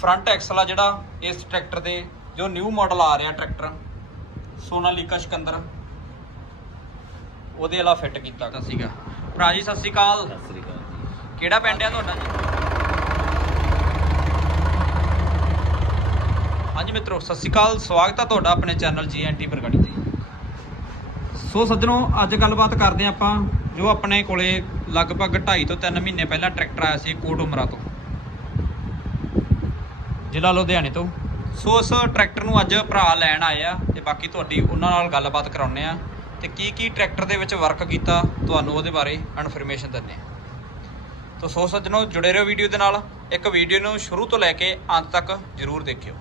Front Excel ਆ ਜਿਹੜਾ ਇਸ ਟਰੈਕਟਰ ਦੇ ਜੋ ਨਿਊ ਮਾਡਲ ਆ ਰਿਹਾ ਟਰੈਕਟਰ ਸੋਨਾਲੀਕਾ ਸਿਕੰਦਰ। ਉਹਦੇ ਵਾਲਾ ਫਿੱਟ ਕੀਤਾ ਤਾ ਸੀਗਾ। ਭਰਾ ਜੀ ਸਤਿ ਸ਼੍ਰੀ ਅਕਾਲ। ਸਤਿ ਸ੍ਰੀ ਅਕਾਲ ਜੀ। ਕਿਹੜਾ ਪਿੰਡ ਆ ਤੁਹਾਡਾ ਜੀ? ਹਾਂਜੀ ਮਿੱਤਰੋ ਸਤਿ ਸ਼੍ਰੀ ਅਕਾਲ। ਸਵਾਗਤ ਹੈ ਤੁਹਾਡਾ ਆਪਣੇ ਚੈਨਲ ਜੀਐਨਟੀ ਬਰਗੜੀ ਤੇ। ਸੋ ਸੱਜਣੋ ਅੱਜ ਗੱਲਬਾਤ ਕਰਦੇ ਆਪਾਂ ਜੋ ਆਪਣੇ ਕੋਲੇ ਲਗਭਗ 2.5 ਤੋਂ 3 ਮਹੀਨੇ ਪਹਿਲਾਂ ਟਰੈਕਟਰ ਆਇਆ ਸੀ ਕੋਟ ਉਮਰਾ ਤੋਂ। ਜ਼ਿਲ੍ਹਾ ਲੁਧਿਆਣੇ ਤੋਂ। ਸੋ ਉਸ ਟਰੈਕਟਰ ਨੂੰ ਅੱਜ ਭਰਾ ਲੈਣ ਆਏ ਆ ਤੇ ਬਾਕੀ ਤੁਹਾਡੀ ਉਹਨਾਂ ਨਾਲ ਗੱਲਬਾਤ ਕਰਾਉਂਦੇ ਆ। ਤੇ ਕੀ ਕੀ ਟਰੈਕਟਰ ਦੇ ਵਿੱਚ ਵਰਕ ਕੀਤਾ, ਤੁਹਾਨੂੰ ਉਹਦੇ ਬਾਰੇ ਇਨਫੋਰਮੇਸ਼ਨ ਦਿੰਦੇ ਆ। ਤੋ ਸੋ ਸੱਜਣੋ, ਜੁੜੇ ਰਹੋ ਵੀਡੀਓ ਦੇ ਨਾਲ। ਇੱਕ ਵੀਡੀਓ ਨੂੰ ਸ਼ੁਰੂ ਤੋਂ ਲੈ ਕੇ ਅੰਤ ਤੱਕ ਜਰੂਰ ਦੇਖਿਓ।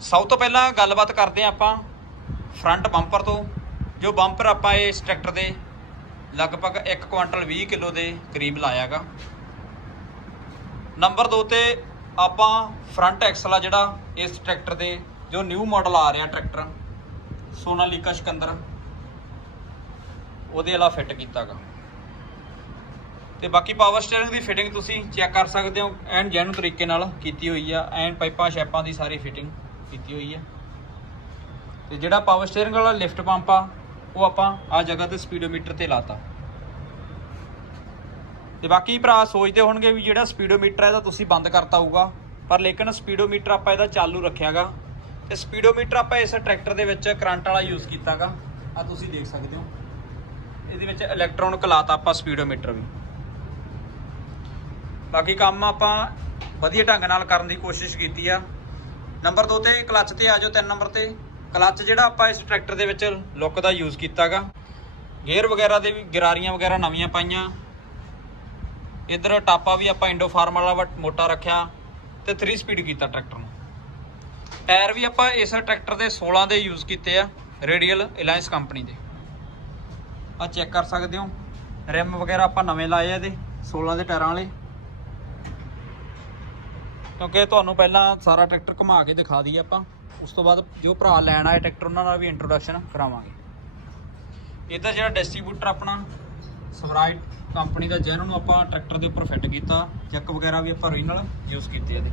ਸਭ ਤੋਂ ਪਹਿਲਾਂ ਗੱਲਬਾਤ ਕਰਦੇ ਹਾਂ ਆਪਾਂ ਫਰੰਟ ਬੰਪਰ ਤੋਂ। ਜੋ ਬੰਪਰ ਆਪਾਂ ਇਸ ਟਰੈਕਟਰ ਦੇ ਲਗਭਗ 1 ਕੁਇੰਟਲ 20 ਕਿਲੋ ਦੇ ਕਰੀਬ ਲਾਇਆਗਾ। ਨੰਬਰ 2 ਤੇ ਆਪਾਂ ਫਰੰਟ ਐਕਸਲ ਆ ਜਿਹੜਾ, ਇਸ ਟਰੈਕਟਰ ਦੇ, ਜੋ ਨਿਊ ਮਾਡਲ ਆ ਰਿਹਾ ਟਰੈਕਟਰ ਸੋਨਾਲੀਕਾ ਸਿਕੰਦਰ। ਉਹਦੇ ਵਾਲਾ ਫਿੱਟ ਕੀਤਾਗਾ। ਤੇ ਬਾਕੀ ਪਾਵਰ ਸਟੀਅਰਿੰਗ ਦੀ ਫਿਟਿੰਗ ਤੁਸੀਂ ਚੈੱਕ ਕਰ ਸਕਦੇ ਹੋ, ਐਨ ਜੈਨੂ ਤਰੀਕੇ ਨਾਲ ਕੀਤੀ ਹੋਈ ਆ, ਐਨ ਪਾਈਪਾਂ, ਸ਼ੈਪਾਂ ਦੀ ਸਾਰੀ ਫਿਟਿੰਗ ਕੀਤੀ ਹੋਈ ਆ। ਤੇ ਜਿਹੜਾ ਪਾਵਰ ਸਟੀਅਰਿੰਗ ਵਾਲਾ ਲਿਫਟ ਪੰਪ ਆ, ਉਹ ਆਪਾਂ ਆ ਜਗ੍ਹਾ ਤੇ ਸਪੀਡੋਮੀਟਰ ਤੇ ਲਾਤਾ। ਤੇ ਬਾਕੀ ਭਰਾ ਸੋਚਦੇ ਹੋਣਗੇ ਵੀ ਜਿਹੜਾ ਸਪੀਡੋਮੀਟਰ ਹੈ ਇਹਦਾ ਤੁਸੀਂ ਬੰਦ ਕਰਤਾ ਹੋਊਗਾ। ਪਰ ਲੇਕਿਨ ਸਪੀਡੋਮੀਟਰ ਆਪਾਂ ਇਹਦਾ ਚਾਲੂ ਰੱਖਿਆਗਾ। ਤੇ ਸਪੀਡੋਮੀਟਰ ਆਪਾਂ ਇਸ ਟਰੈਕਟਰ ਦੇ ਵਿੱਚ ਕਰੰਟ ਵਾਲਾ ਯੂਜ਼ ਕੀਤਾਗਾ। ਆ ਤੁਸੀਂ ਦੇਖ ਸਕਦੇ ਹੋ। ਇਹਦੇ ਵਿੱਚ ਇਲੈਕਟ੍ਰੋਨਿਕ ਲਾਤਾ ਆਪਾਂ ਸਪੀਡੋਮੀਟਰ ਵੀ। ਬਾਕੀ ਕੰਮ ਆਪਾਂ ਵਧੀਆ ਢੰਗ ਨਾਲ ਕਰਨ ਦੀ ਕੋਸ਼ਿਸ਼ ਕੀਤੀ ਆ। ਨੰਬਰ 2 ਤੇ ਕਲੱਚ ਤੇ ਆ ਜਾਓ 3 ਨੰਬਰ ਤੇ। ਕਲੱਚ ਜਿਹੜਾ ਆਪਾਂ ਇਸ ਟਰੈਕਟਰ ਦੇ ਵਿੱਚ ਲੁੱਕ ਦਾ ਯੂਜ਼ ਕੀਤਾਗਾ। ਗੇਅਰ ਵਗੈਰਾ ਦੇ ਵੀ ਗਰਾਰੀਆਂ ਵਗੈਰਾ ਨਵੀਆਂ ਪਾਈਆਂ। ਇਧਰ ਟਾਪਾ ਵੀ ਆਪਾਂ ਇੰਡੋ ਫਾਰਮ ਵਾਲਾ ਵਟ- ਮੋਟਾ ਰੱਖਿਆ ਤੇ 3 ਸਪੀਡ ਕੀਤਾ ਟਰੈਕਟਰ ਨੂੰ। ਟਾਇਰ ਵੀ ਆਪਾਂ ਇਸ ਟਰੈਕਟਰ ਦੇ 16 ਦੇ ਯੂਜ਼ ਕੀਤੇ ਆ, ਰੇਡੀਅਲ ਅਲਾਈਅੰਸ ਕੰਪਨੀ ਦੇ। ਆ ਚੈੱਕ ਕਰ ਸਕਦੇ ਹੋ ਰਿਮ ਵਗੈਰਾ ਆਪਾਂ ਨਵੇਂ ਲਾਏ ਆ ਇਹਦੇ 16 ਦੇ ਟਾਇਰਾਂ ਵਾਲੇ। ਕਿਉਂਕਿ ਤੁਹਾਨੂੰ ਪਹਿਲਾਂ ਸਾਰਾ ਟਰੈਕਟਰ ਘੁਮਾ ਕੇ ਦਿਖਾ ਦਈਏ ਆਪਾਂ, ਉਸ ਤੋਂ ਬਾਅਦ ਜੋ ਭਰਾ ਲੈਣ ਆਏ ਟਰੈਕਟਰ ਉਹਨਾਂ ਨਾਲ ਵੀ ਇੰਟਰੋਡਕਸ਼ਨ ਕਰਾਵਾਂਗੇ। ਇਹਦਾ ਜਿਹੜਾ ਡਿਸਟ੍ਰੀਬਿਊਟਰ ਆਪਣਾ ਸਵਰਾਜ ਕੰਪਨੀ ਦਾ ਜਿਹਨਾਂ ਨੂੰ ਆਪਾਂ ਟਰੈਕਟਰ ਦੇ ਉੱਪਰ ਫਿੱਟ ਕੀਤਾ ਚੈੱਕ ਵਗੈਰਾ ਵੀ ਆਪਾਂ ਓਰੀਜਨਲ ਯੂਜ਼ ਕੀਤੇ ਇਹਦੇ।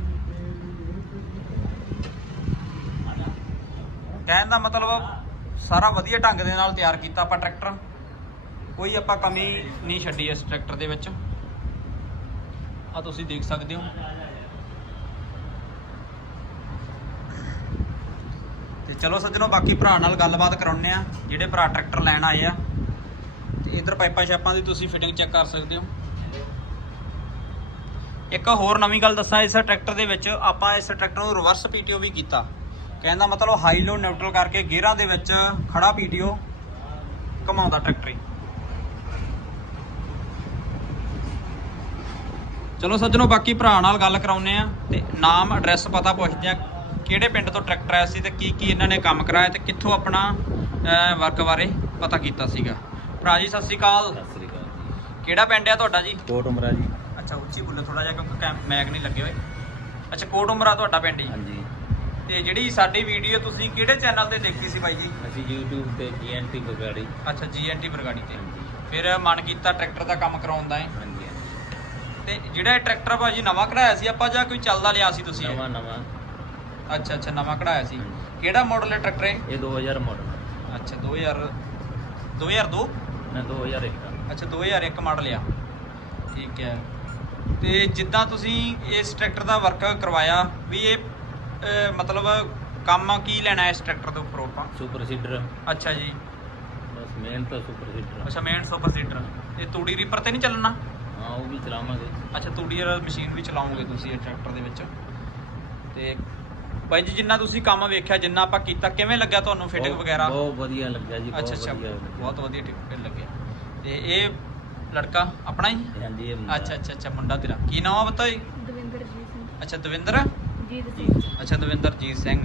ਕਹਿਣ ਦਾ ਮਤਲਬ ਸਾਰਾ ਵਧੀਆ ਢੰਗ ਦੇ ਨਾਲ ਤਿਆਰ ਕੀਤਾ ਆਪਾਂ ਟਰੈਕਟਰ। ਕੋਈ ਆਪਾਂ ਕਮੀ ਨਹੀਂ ਛੱਡੀ ਇਸ ਟਰੈਕਟਰ ਦੇ ਵਿੱਚ। ਆ ਤੁਸੀਂ ਦੇਖ ਸਕਦੇ ਹੋ। ਤੇ ਚਲੋ ਸੱਜਣੋ, ਬਾਕੀ ਭਰਾ ਨਾਲ ਗੱਲਬਾਤ ਕਰਾਉਣੇ ਆ ਜਿਹੜੇ ਭਰਾ ਟਰੈਕਟਰ ਲੈਣ ਆਏ ਆ। ਇਧਰ ਪਾਈਪਾਂ ਸ਼ੈਪਾਂ ਦੀ ਤੁਸੀਂ ਫਿਟਿੰਗ ਚੈੱਕ ਕਰ ਸਕਦੇ ਹੋ। ਇੱਕ ਹੋਰ ਨਵੀਂ ਗੱਲ ਦੱਸਾਂ, ਇਸ ਟਰੈਕਟਰ ਦੇ ਵਿੱਚ ਆਪਾਂ ਇਸ ਟਰੈਕਟਰ ਨੂੰ ਰਿਵਰਸ ਪੀਟੀਓ ਵੀ ਕੀਤਾ। ਕਹਿੰਦਾ ਮਤਲਬ ਹਾਈ ਲੋ ਨਿਊਟਰਲ ਕਰਕੇ ਗੇਅਰਾਂ ਦੇ ਵਿੱਚ ਖੜਾ ਪੀਟੀਓ ਘਮਾਉਂਦਾ ਟਰੈਕਟਰ ਹੀ। ਚਲੋ ਸੱਜਣੋ, ਬਾਕੀ ਭਰਾ ਨਾਲ ਗੱਲ ਕਰਾਉਨੇ ਆ ਤੇ ਨਾਮ ਐਡਰੈਸ ਪਤਾ ਪੁੱਛਦੇ ਆ ਕਿਹੜੇ ਪਿੰਡ ਤੋਂ ਟਰੈਕਟਰ ਆਇਆ ਸੀ ਤੇ ਕੀ ਕੀ ਇਹਨਾਂ ਨੇ ਕੰਮ ਕਰਾਇਆ ਤੇ ਕਿੱਥੋਂ ਆਪਣਾ ਵਰਕ ਬਾਰੇ ਪਤਾ ਕੀਤਾ ਸੀਗਾ। ਭਰਾ ਜੀ ਸਤਿ ਸ਼੍ਰੀ ਅਕਾਲ। ਸਤਿ ਸ੍ਰੀ ਅਕਾਲ ਜੀ। ਕਿਹੜਾ ਪਿੰਡ ਆ ਤੁਹਾਡਾ ਜੀ? ਕੋਟ ਉਮਰਾ ਜੀ। ਅੱਛਾ ਉੱਚੀ ਬੋਲੋ ਥੋੜਾ ਜਿਹਾ ਕਿਉਂਕਿ ਕੈਮ- ਮੈਗ ਨਹੀਂ ਲੱਗੇ ਹੋਏ। ਅੱਛਾ ਕੋਟ ਉਮਰਾ ਤੁਹਾਡਾ ਪਿੰਡ ਜੀ? ਹਾਂਜੀ। ਤੇ ਜਿਹੜੀ ਸਾਡੀ ਵੀਡੀਓ ਤੁਸੀਂ ਕਿਹੜੇ ਚੈਨਲ ਤੇ ਦੇਖੀ ਸੀ ਬਾਈ ਜੀ? ਅਸੀਂ YouTube ਤੇ GNT ਬਗਾੜੀ। ਅੱਛਾ ਜੀਐਨਟੀ ਬਰਗਾੜੀ ਤੇ। ਫਿਰ ਮਨ ਕੀਤਾ ਟਰੈਕਟਰ ਦਾ ਕੰਮ ਕਰਾਉਣ ਦਾ ਹੈ ਹਾਂਜੀ ਹਾਂਜੀ। ਤੇ ਜਿਹੜਾ ਇਹ ਟਰੈਕਟਰ ਭਾਜੀ ਨਵਾਂ ਕਢਾਇਆ ਸੀ ਆਪਾਂ ਜਾਂ ਕੋਈ ਚੱਲਦਾ ਲਿਆ ਸੀ ਤੁਸੀਂ? ਇਹ? ਨਵਾਂ ਨਵਾਂ। ਅੱਛਾ ਅੱਛਾ ਨਵਾਂ ਕਢਾਇਆ ਸੀ। ਹਾਂਜੀ। ਕਿਹੜਾ ਮਾਡਲ ਹੈ ਟਰੈਕਟਰ ਇਹ? ਇਹ 2000 ਮਾਡਲ ਅੱਛਾ 2000 2002 ਨਾ 2001 ਅੱਛਾ 2001 ਮਾਡਲ ਆ। ਠੀਕ ਹੈ। ਤੇ ਜਿੱਦਾਂ ਤੁਸੀਂ ਇਸ ਟਰੈਕਟਰ ਦਾ ਵਰਕ ਕਰਵਾਇਆ ਵੀ ਇਹ ਅਹ, ਮਤਲਬ ਕੰਮ ਕੀ ਲੈਣਾ ਇਸ ਟਰੈਕਟਰ ਦੇ ਉੱਪਰ ਆਪਾਂ? ਸੁਪਰ ਸੀਡਰ ਅੱਛਾ ਜੀ। ਬਸ ਮੇਨ ਤਾਂ ਸੁਪਰ ਸੀਡਰ ਅੱਛਾ ਮੇਨ ਸੁਪਰ ਸੀਟਰ ਇਹ ਤੂੜੀ ਰੀਪਰ ਤੇ ਨਹੀਂ ਚੱਲਣਾ? ਹਾਂ ਉਹ ਵੀ ਚਲਾਵਾਂਗੇ। ਅੱਛਾ ਤੂੜੀ ਵਾਲਾ ਮਸ਼ੀਨ ਵੀ ਚਲਾਉਂਗੇ ਤੁਸੀਂ ਇਹ ਟਰੈਕਟਰ ਦੇ ਵਿੱਚ। ਤੇ ਬਾਈ ਜੀ ਜਿੰਨਾ ਤੁਸੀਂ ਕੰਮ ਵੇਖਿਆ ਜਿੰਨਾ ਆਪਾਂ ਕੀਤਾ ਕਿਵੇਂ ਲੱਗਿਆ ਤੁਹਾਨੂੰ ਫਿਟਿੰਗ ਬਹੁਤ- ਵਗੈਰਾ? ਬਹੁਤ ਵਧੀਆ ਲੱਗਿਆ ਜੀ ਬਹੁਤ ਅੱਛਾ ਅੱਛਾ ਵਧੀਆ। ਬਹੁਤ ਵਧੀਆ ਠੀਕ ਲੱਗਿਆ। ਤੇ ਇਹ ਲੜਕਾ ਆਪਣਾ ਹੀ? ਹਾਂਜੀ ਇਹ ਮੁੰਡਾ। ਅੱਛਾ ਅੱਛਾ ਅੱਛਾ ਮੁੰਡਾ ਤੇਰਾ। ਕੀ ਨਾਮ ਆ ਬਤਾਈ ਦਵਿੰਦਰਜੀਤ ਸਿੰਘ। ਅੱਛਾ ਦਵਿੰਦਰ? ਜੀਤ ਸਿੰਘ। ਅੱਛਾ ਦਵਿੰਦਰਜੀਤ ਸਿੰਘ।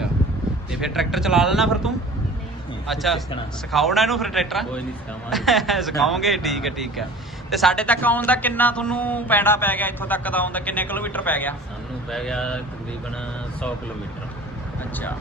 ਤੇ ਫਿਰ ਟਰੈਕਟਰ ਚਲਾ ਲੈਣਾ ਫਿਰ ਤੂੰ? ਨਹੀਂ। ਅੱਛਾ। ਸਿਖਾਉਣਾ ਇਹਨੂੰ ਫਿਰ ਟਰੈਕਟਰ? ਕੋਈ ਨਹੀਂ ਸਿਖਾਵਾਂਗੇ। ਸਿਖਾਓਗੇ ਠੀਕ ਹੈ ਠੀਕ ਹੈ। ਤੇ ਸਾਡੇ ਤੱਕ ਆਉਣ ਦਾ ਕਿੰਨਾ ਤੁਹਾਨੂੰ ਪੈਂਡਾ ਪੈ ਗਿਆ ਇੱਥੋਂ ਤੱਕ ਦਾ ਆਉਣ ਦਾ ਕਿੰਨੇ ਕਿਲੋਮੀਟਰ ਪੈ ਗਿਆ? ਸਾਨੂੰ ਪੈ ਗਿਆ ਤਕਰੀਬਨ 100 ਕਿਲੋਮੀਟਰ। ਅੱਛਾ।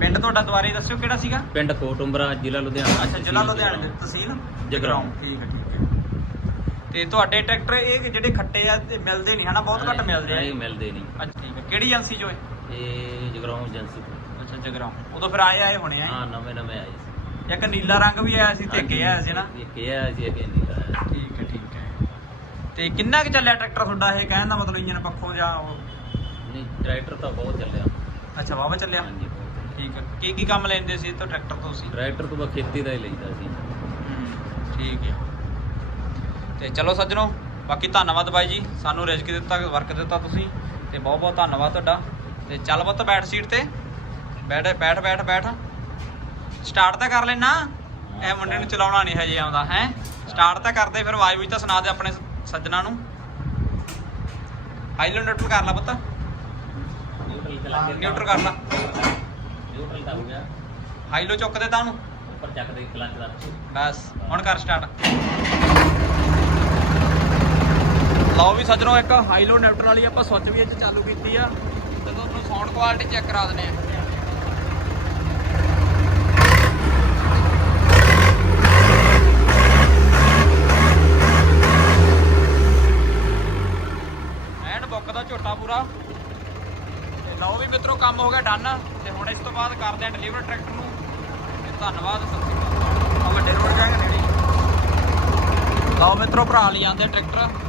ਪਿੰਡ ਤੁਹਾਡਾ ਦੁਬਾਰੇ ਦੱਸਿਓ ਕਿਹੜਾ ਸੀਗਾ? ਪਿੰਡ ਕੋਟ ਉਮਰਾ ਜ਼ਿਲ੍ਹਾ ਲੁਧਿਆਣਾ ਅੱਛਾ ਜ਼ਿਲ੍ਹਾ ਲੁਧਿਆਣੇ ਦੇ ਤਹਿਸੀਲ? ਜਗਰਾਉਂ। ਠੀਕ ਹੈ ਠੀਕ ਹੈ। ਤੇ ਤੁਹਾਡੇ ਟਰੈਕਟਰ ਇਹ ਜਿਹੜੇ ਖੱਟੇ ਆ ਤੇ ਮਿਲਦੇ ਨਹੀਂ ਹਨਾ? ਬਹੁਤ ਘੱਟ ਮਿਲਦੇ ਆ। ਨਹੀਂ ਮਿਲਦੇ ਨਹੀਂ। ਅੱਛਾ ਠੀਕ ਹੈ। ਕਿਹੜੀ ਏਜੰਸੀ ਜੋ ਇਹ? ਇਹ ਜਗਰਾਉਂ ਏਜੰਸੀ ਤੋਂ। ਅੱਛਾ ਜਗਰਾਉਂ। ਉਦੋਂ ਫਿਰ ਆਏ ਆਏ ਹੋਣੇ ਆ ਹਾਂ ਨਵੇਂ ਨਵੇਂ ਆਏ ਸੀ। ਇੱਕ ਨੀਲਾ ਰੰਗ ਵੀ ਆਇਆ ਸੀ ਤੇ ਅੱਗੇ ਆਇਆ ਸੀ ਨਾ? ਇੱਕ ਇਹ ਆਇਆ ਸੀ ਅੱਗੇ ਨਹੀਂ ਠੀਕ ਤੇ ਕਿੰਨਾ ਕੁ ਚੱਲਿਆ ਟਰੈਕਟਰ ਤੁਹਾਡਾ ਇਹ? ਕਹਿਣ ਦਾ ਮਤਲਬ ਇੰਜਨ ਪੱਖੋਂ ਜਾਂ ਉਹ? ਨਹੀਂ ਟਰੈਕਟਰ ਤਾਂ ਬਹੁਤ ਚੱਲਿਆ। ਅੱਛਾ ਵਾਵਾ ਚੱਲਿਆ? ਹਾਂਜੀ ਬਹੁਤ ਠੀਕ ਹੈ ਕੀ ਕੀ ਕੰਮ ਲੈਂਦੇ ਸੀ ਤੋਂ ਟਰੈਕਟਰ ਤੋਂ ਸੀ ਟਰੈਕਟਰ ਤੋਂ ਬਸ ਖੇਤੀ ਦਾ ਹੀ ਲਈਦਾ ਸੀ। ਠੀਕ ਹੈ ਤੇ ਚਲੋ ਸੱਜਣੋ ਬਾਕੀ ਧੰਨਵਾਦ ਬਾਈ ਜੀ। ਸਾਨੂੰ ਰਿਜ਼ਕ ਦਿੱਤਾ ਵਰਕ ਦਿੱਤਾ ਤੁਸੀਂ ਤੇ ਬਹੁਤ ਬਹੁਤ ਧੰਨਵਾਦ ਤੁਹਾਡਾ। ਤੇ ਚੱਲ ਪੁੱਤ ਬੈਠ ਸੀਟ ਤੇ। ਬੈਠ ਬੈਠ ਬੈਠ ਬੈਠ। ਸਟਾਰਟ ਤਾਂ ਕਰ ਲੈਣਾ। ਇਹ ਮੁੰਡੇ ਨੂੰ ਚਲਾਉਣਾ ਨਹੀਂ ਹਜੇ ਆਉਂਦਾ ਹੈ। ਸਟਾਰਟ ਤਾਂ ਕਰਦੇ ਫਿਰ ਆਵਾਜ਼ ਵੀ ਤਾਂ ਸੁਣਾ ਦੇ ਆਪਣੇ ਸੱਜਣਾ ਨੂੰ। ਹਾਈਲੈਂਡ ਨਿਊਟਰਲ ਕਰ ਲਾ ਪੁੱਤ। ਨਿਊਟਰਲ ਤੇ ਲੱਗੇ ਨਿਊਟਰਲ ਕਰ ਲਾ। ਨਿਊਟਰਲ ਤਾਂ ਹੋ ਗਿਆ। ਹਾਈਲੋ ਚੁੱਕ ਦੇ ਤਾਂ ਉਹਨੂੰ। ਉੱਪਰ ਚੱਕ ਦੇ ਕਲਚ ਦਾ। ਬਸ ਹੁਣ ਕਰ ਸਟਾਰਟ ਲਓ ਵੀ ਸੱਜਣੋ ਇੱਕ ਹਾਈਲੋ ਨਿਊਟਰਲ ਵਾਲੀ ਆਪਾਂ ਸੁੱਚ ਵੀ ਇਹ 'ਚ ਚਾਲੂ ਕੀਤੀ ਆ। ਤੇ ਤੁਹਾਨੂੰ ਸਾਊਂਡ ਕੁਆਲਿਟੀ ਚੈੱਕ ਕਰਾ ਦਿੰਦੇ ਆ ਐਨ ਬੁੱਕ ਦਾ ਝੋਟਾ ਪੂਰਾ ਤੇ ਲਓ ਵੀ ਮਿੱਤਰੋ ਕੰਮ ਹੋ ਗਿਆ, ਡਨ। ਤੇ ਹੁਣ ਇਸ ਤੋਂ ਬਾਅਦ ਕਰਦੇ ਆ ਡਿਲੀਵਰ ਟਰੈਕਟਰ ਨੂੰ। ਤੇ ਧੰਨਵਾਦ, ਸਤਿ ਸ਼੍ਰੀ ਅਕਾਲ। ਆ ਵੱਡੇ ਰੋਡ ਜਾਏਗਾ ਨੇੜੇ। ਲਓ ਮਿੱਤਰੋ, ਭਰਾ ਲਈ ਜਾਂਦੇ ਟਰੈਕਟਰ